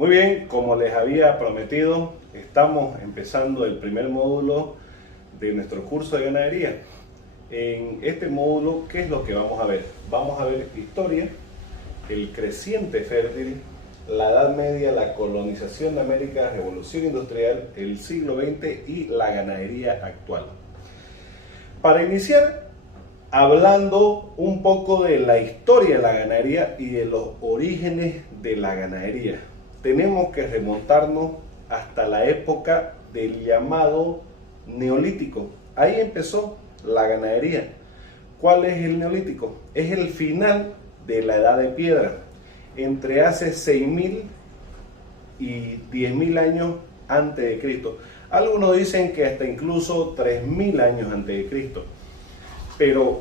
Muy bien, como les había prometido, estamos empezando el primer módulo de nuestro curso de ganadería. En este módulo, ¿qué es lo que vamos a ver? Vamos a ver historia, el creciente fértil, la Edad Media, la colonización de América, revolución industrial, el siglo XX y la ganadería actual. Para iniciar, hablando un poco de la historia de la ganadería y de los orígenes de la ganadería, tenemos que remontarnos hasta la época del llamado Neolítico. Ahí empezó la ganadería. ¿Cuál es el Neolítico? Es el final de la Edad de Piedra, entre hace 6.000 y 10.000 años antes de Cristo. Algunos dicen que hasta incluso 3.000 años antes de Cristo. Pero,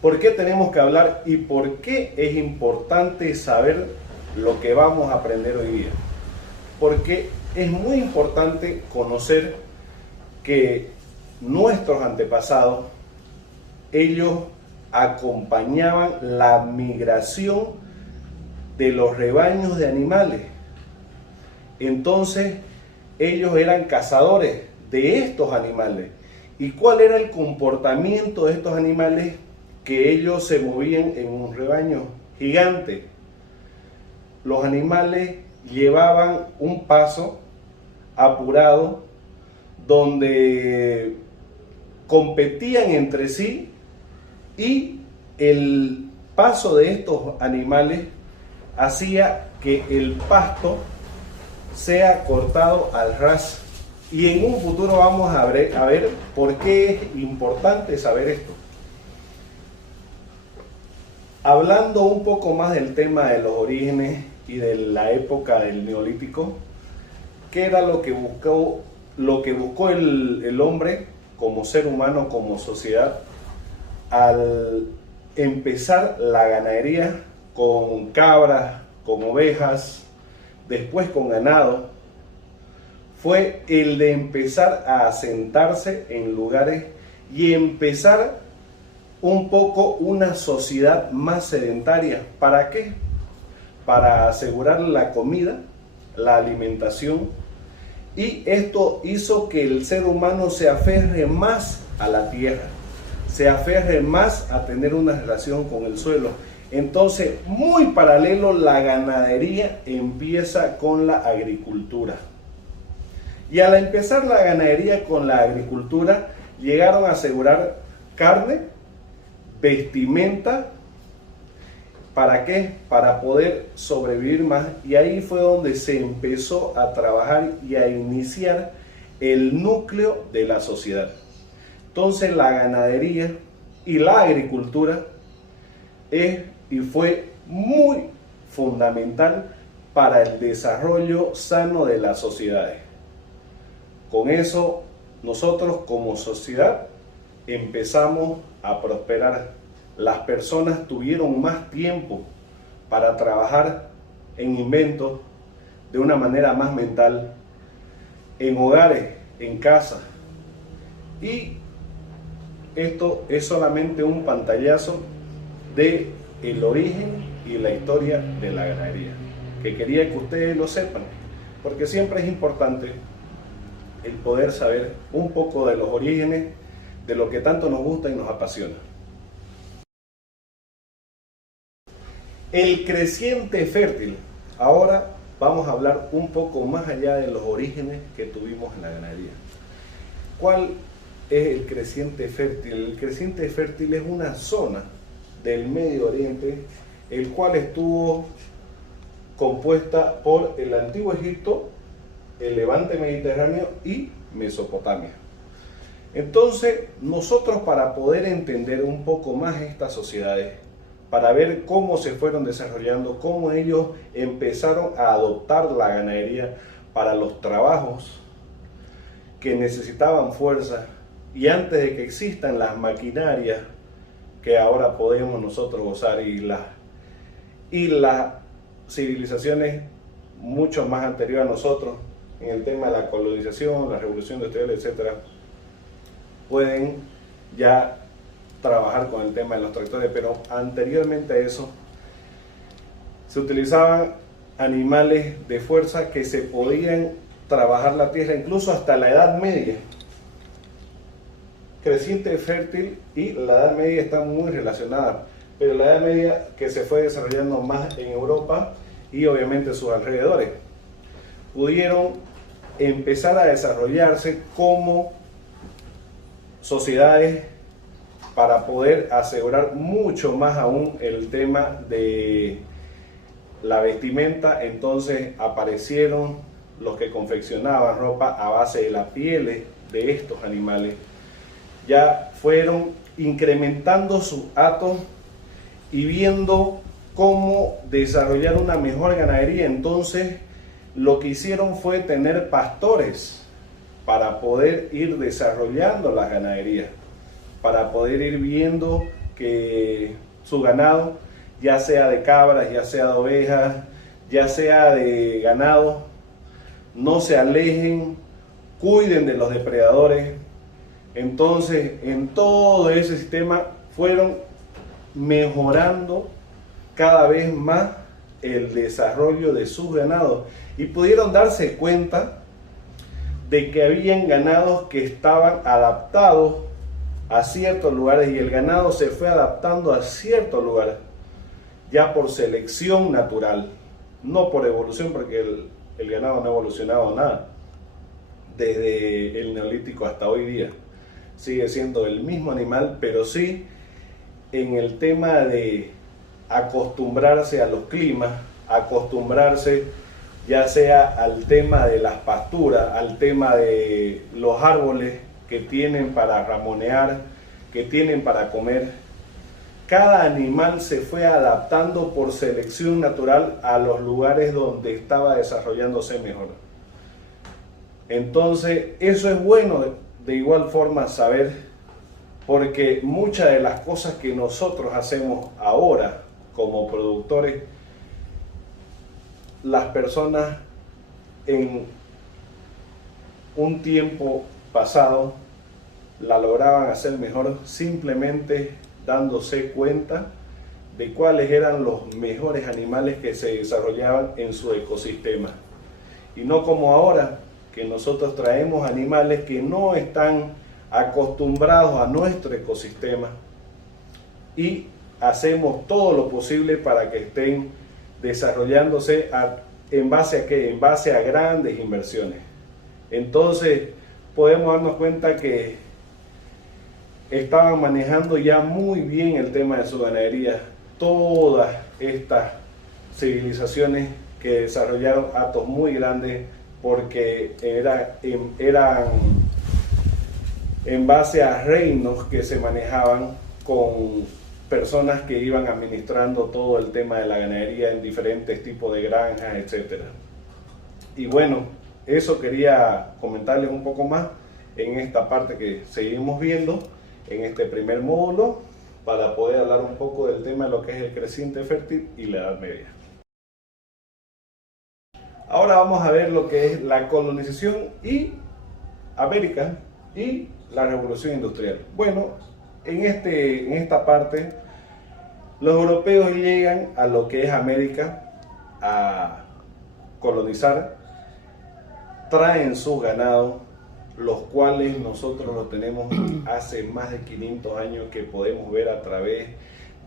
¿por qué tenemos que hablar y por qué es importante saber lo que vamos a aprender hoy día? Porque es muy importante conocer que nuestros antepasados, ellos acompañaban la migración de los rebaños de animales. Entonces, ellos eran cazadores de estos animales. ¿Y cuál era el comportamiento de estos animales? Que ellos se movían en un rebaño gigante. Los animales llevaban un paso apurado donde competían entre sí y el paso de estos animales hacía que el pasto sea cortado al ras. Y en un futuro vamos a ver por qué es importante saber esto. Hablando un poco más del tema de los orígenes y de la época del Neolítico, ¿qué era lo que buscó el hombre como ser humano, como sociedad, al empezar la ganadería con cabras, con ovejas, después con ganado? Fue el de empezar a asentarse en lugares y empezar un poco una sociedad más sedentaria. ¿Para qué? Para asegurar la comida, la alimentación, y esto hizo que el ser humano se aferre más a la tierra, se aferre más a tener una relación con el suelo. Entonces, muy paralelo, la ganadería empieza con la agricultura. Y al empezar la ganadería con la agricultura, llegaron a asegurar carne, vestimenta. ¿Para qué? Para poder sobrevivir más. Y ahí fue donde se empezó a trabajar y a iniciar el núcleo de la sociedad. Entonces la ganadería y la agricultura es y fue muy fundamental para el desarrollo sano de las sociedades. Con eso, nosotros como sociedad empezamos a prosperar. Las personas tuvieron más tiempo para trabajar en inventos de una manera más mental, en hogares, en casa. Y esto es solamente un pantallazo de el origen y la historia de la ganadería, que quería que ustedes lo sepan, porque siempre es importante el poder saber un poco de los orígenes de lo que tanto nos gusta y nos apasiona. El creciente fértil. Ahora vamos a hablar un poco más allá de los orígenes que tuvimos en la ganadería. ¿Cuál es el creciente fértil? El creciente fértil es una zona del Medio Oriente, el cual estuvo compuesta por el Antiguo Egipto, el Levante Mediterráneo y Mesopotamia. Entonces, nosotros, para poder entender un poco más estas sociedades, para ver cómo se fueron desarrollando, cómo ellos empezaron a adoptar la ganadería para los trabajos que necesitaban fuerza, y antes de que existan las maquinarias que ahora podemos nosotros gozar, y las civilizaciones mucho más anteriores a nosotros, en el tema de la colonización, la revolución industrial, etcétera, pueden ya trabajar con el tema de los tractores. Pero anteriormente a eso se utilizaban animales de fuerza que se podían trabajar la tierra incluso hasta la Edad Media. Creciente fértil y la Edad Media están muy relacionadas, pero la Edad Media que se fue desarrollando más en Europa y obviamente sus alrededores, pudieron empezar a desarrollarse como sociedades para poder asegurar mucho más aún el tema de la vestimenta. Entonces aparecieron los que confeccionaban ropa a base de la piel de estos animales. Ya fueron incrementando sus hatos y viendo cómo desarrollar una mejor ganadería. Entonces lo que hicieron fue tener pastores para poder ir desarrollando las ganaderías, para poder ir viendo que su ganado, ya sea de cabras, ya sea de ovejas, ya sea de ganado, no se alejen, cuiden de los depredadores. Entonces, en todo ese sistema fueron mejorando cada vez más el desarrollo de sus ganados y pudieron darse cuenta de que habían ganados que estaban adaptados a ciertos lugares y el ganado se fue adaptando a ciertos lugares ya por selección natural, no por evolución, porque el ganado no ha evolucionado nada desde el Neolítico hasta hoy día. Sigue siendo el mismo animal, pero sí en el tema de acostumbrarse a los climas, acostumbrarse ya sea al tema de las pasturas, al tema de los árboles que tienen para ramonear, que tienen para comer. Cada animal se fue adaptando por selección natural a los lugares donde estaba desarrollándose mejor. Entonces, eso es bueno de igual forma saber, porque muchas de las cosas que nosotros hacemos ahora como productores, las personas en un tiempo pasado la lograban hacer mejor simplemente dándose cuenta de cuáles eran los mejores animales que se desarrollaban en su ecosistema. Y no como ahora, que nosotros traemos animales que no están acostumbrados a nuestro ecosistema y hacemos todo lo posible para que estén desarrollándose ¿en base a qué? En base a grandes inversiones. Entonces podemos darnos cuenta que estaban manejando ya muy bien el tema de su ganadería. Todas estas civilizaciones que desarrollaron hatos muy grandes porque eran en base a reinos que se manejaban con personas que iban administrando todo el tema de la ganadería en diferentes tipos de granjas, etc. Y bueno, eso quería comentarles un poco más en esta parte que seguimos viendo en este primer módulo para poder hablar un poco del tema de lo que es el creciente fértil y la Edad Media. Ahora vamos a ver lo que es la colonización y América y la revolución industrial. Bueno, en esta parte los europeos llegan a lo que es América a colonizar, traen su ganado, los cuales nosotros los tenemos hace más de 500 años, que podemos ver a través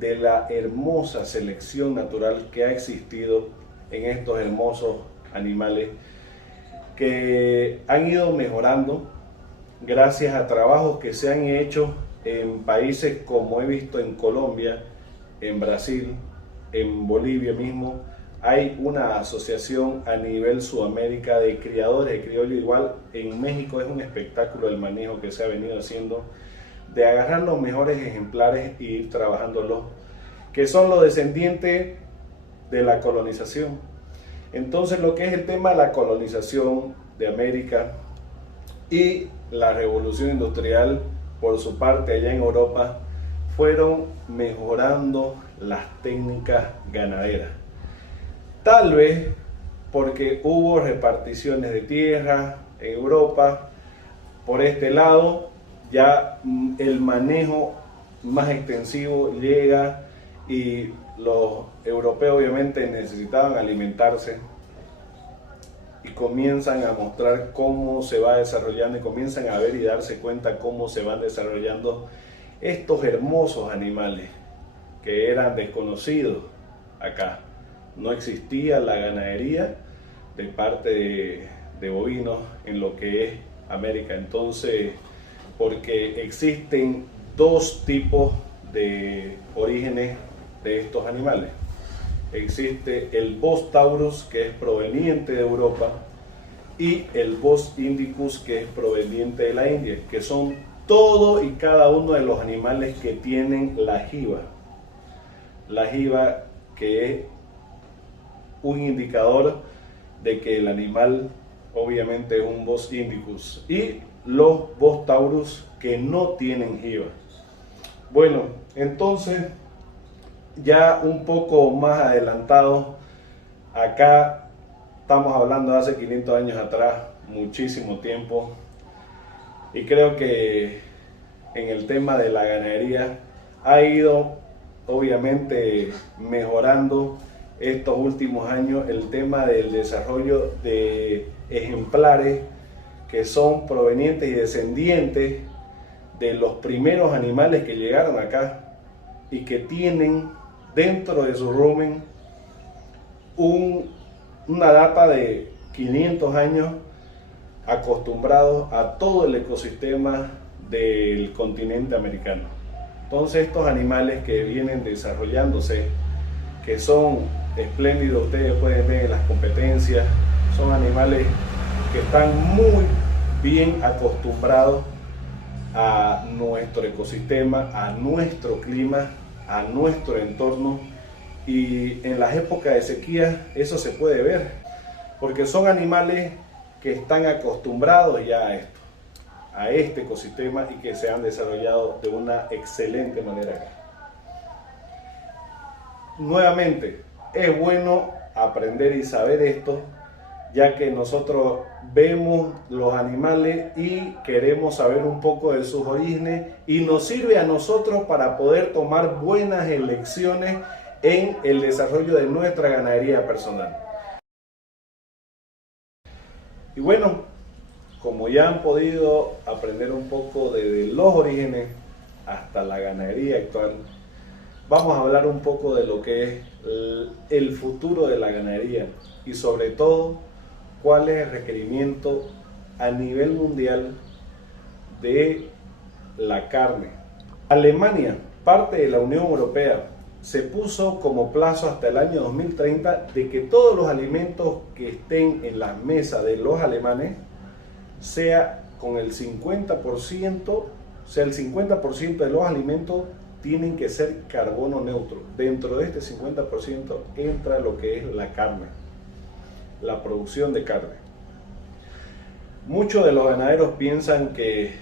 de la hermosa selección natural que ha existido en estos hermosos animales que han ido mejorando gracias a trabajos que se han hecho en países como he visto en Colombia, en Brasil, en Bolivia mismo. Hay una asociación a nivel Sudamérica de criadores de criollo. Igual en México es un espectáculo el manejo que se ha venido haciendo de agarrar los mejores ejemplares y ir trabajándolos, que son los descendientes de la colonización. Entonces lo que es el tema de la colonización de América y la revolución industrial por su parte allá en Europa fueron mejorando las técnicas ganaderas. Tal vez porque hubo reparticiones de tierra en Europa. Por este lado ya el manejo más extensivo llega y los europeos obviamente necesitaban alimentarse y comienzan a mostrar cómo se va desarrollando y comienzan a ver y darse cuenta cómo se van desarrollando estos hermosos animales que eran desconocidos acá. No existía la ganadería de parte de bovinos en lo que es América. Entonces, porque existen dos tipos de orígenes de estos animales. Existe el Bos taurus, que es proveniente de Europa, y el Bos indicus, que es proveniente de la India, que son todo y cada uno de los animales que tienen la jiba. La jiba, que es un indicador de que el animal obviamente es un Bos indicus, y los Bos taurus, que no tienen jiba. Bueno, entonces, ya un poco más adelantado, acá estamos hablando de hace 500 años atrás, muchísimo tiempo, y creo que en el tema de la ganadería ha ido obviamente mejorando estos últimos años el tema del desarrollo de ejemplares que son provenientes y descendientes de los primeros animales que llegaron acá y que tienen dentro de su rumen una data de 500 años acostumbrados a todo el ecosistema del continente americano. Entonces estos animales que vienen desarrollándose, que son espléndidos, ustedes pueden ver en las competencias, son animales que están muy bien acostumbrados a nuestro ecosistema, a nuestro clima, a nuestro entorno, y en las épocas de sequía eso se puede ver, porque son animales que están acostumbrados ya a esto, a este ecosistema, y que se han desarrollado de una excelente manera acá. Nuevamente, es bueno aprender y saber esto, ya que nosotros vemos los animales y queremos saber un poco de sus orígenes, y nos sirve a nosotros para poder tomar buenas elecciones en el desarrollo de nuestra ganadería personal. Y bueno, como ya han podido aprender un poco desde los orígenes hasta la ganadería actual, vamos a hablar un poco de lo que es el futuro de la ganadería, y sobre todo cuál es el requerimiento a nivel mundial de la carne. Alemania, parte de la Unión Europea, se puso como plazo hasta el año 2030 de que todos los alimentos que estén en las mesas de los alemanes sea con el 50%, el 50% de los alimentos tienen que ser carbono neutro. Dentro de este 50% entra lo que es la carne, la producción de carne. Muchos de los ganaderos piensan que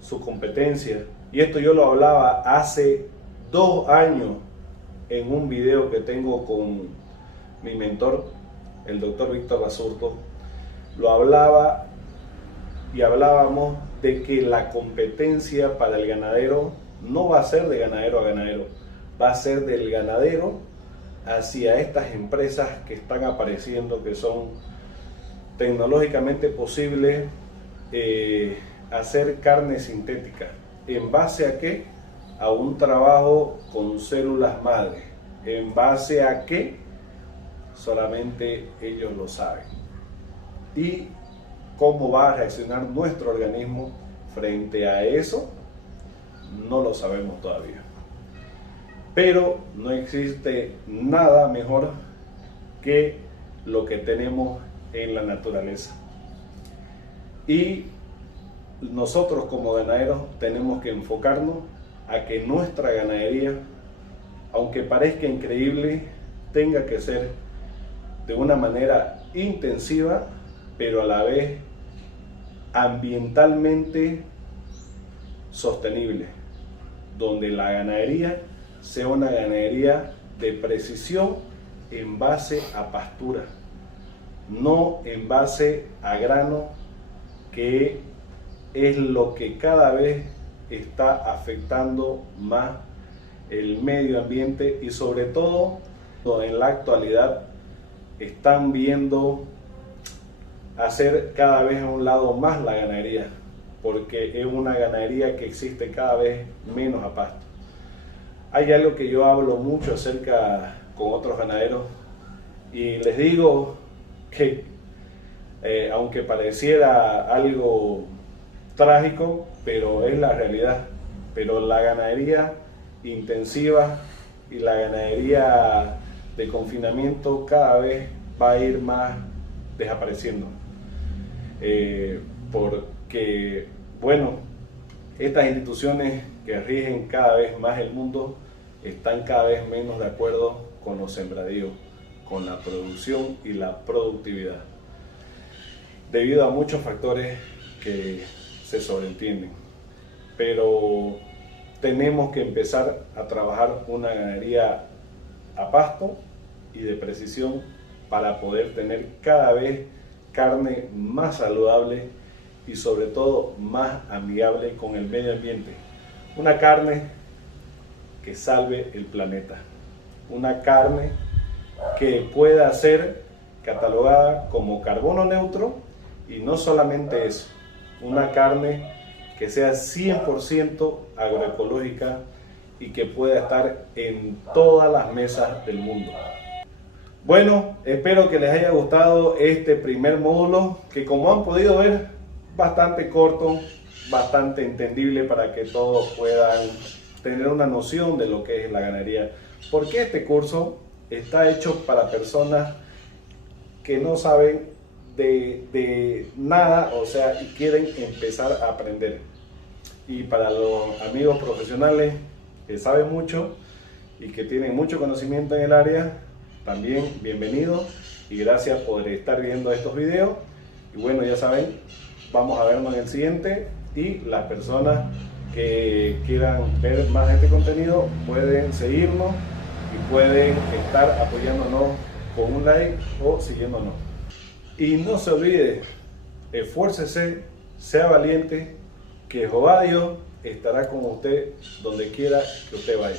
su competencia, y esto yo lo hablaba hace 2 años en un video que tengo con mi mentor, el doctor Víctor Basurto, lo hablaba y hablábamos de que la competencia para el ganadero no va a ser de ganadero a ganadero, va a ser del ganadero hacia estas empresas que están apareciendo, que son tecnológicamente posibles hacer carne sintética. ¿En base a qué? A un trabajo con células madre. ¿En base a qué? Solamente ellos lo saben. Y cómo va a reaccionar nuestro organismo frente a eso, no lo sabemos todavía. Pero no existe nada mejor que lo que tenemos en la naturaleza. Y nosotros como ganaderos tenemos que enfocarnos a que nuestra ganadería, aunque parezca increíble, tenga que ser de una manera intensiva, pero a la vez ambientalmente sostenible, donde la ganadería sea una ganadería de precisión en base a pastura, no en base a grano, que es lo que cada vez está afectando más el medio ambiente y sobre todo en la actualidad están viendo hacer cada vez a un lado más la ganadería, porque es una ganadería que existe cada vez menos a pasto. Hay algo que yo hablo mucho acerca con otros ganaderos y les digo que aunque pareciera algo trágico, pero es la realidad. Pero la ganadería intensiva y la ganadería de confinamiento cada vez va a ir más desapareciendo. Porque, bueno, estas instituciones que rigen cada vez más el mundo están cada vez menos de acuerdo con los sembradíos, con la producción y la productividad, debido a muchos factores que se sobreentienden. Pero tenemos que empezar a trabajar una ganadería a pasto y de precisión para poder tener cada vez carne más saludable y sobre todo más amigable con el medio ambiente. Una carne que salve el planeta. Una carne que pueda ser catalogada como carbono neutro y no solamente eso, una carne que sea 100% agroecológica y que pueda estar en todas las mesas del mundo. Bueno, espero que les haya gustado este primer módulo, que como han podido ver, bastante corto, bastante entendible para que todos puedan tener una noción de lo que es la ganadería. Porque este curso está hecho para personas que no saben de nada, o sea, y quieren empezar a aprender. Y para los amigos profesionales que saben mucho y que tienen mucho conocimiento en el área, también bienvenidos y gracias por estar viendo estos videos. Y bueno, ya saben, vamos a vernos en el siguiente, y las personas que quieran ver más de este contenido pueden seguirnos y pueden estar apoyándonos con un like o siguiéndonos. Y no se olvide, esfuércese, sea valiente, que Jehová Dios estará con usted donde quiera que usted vaya.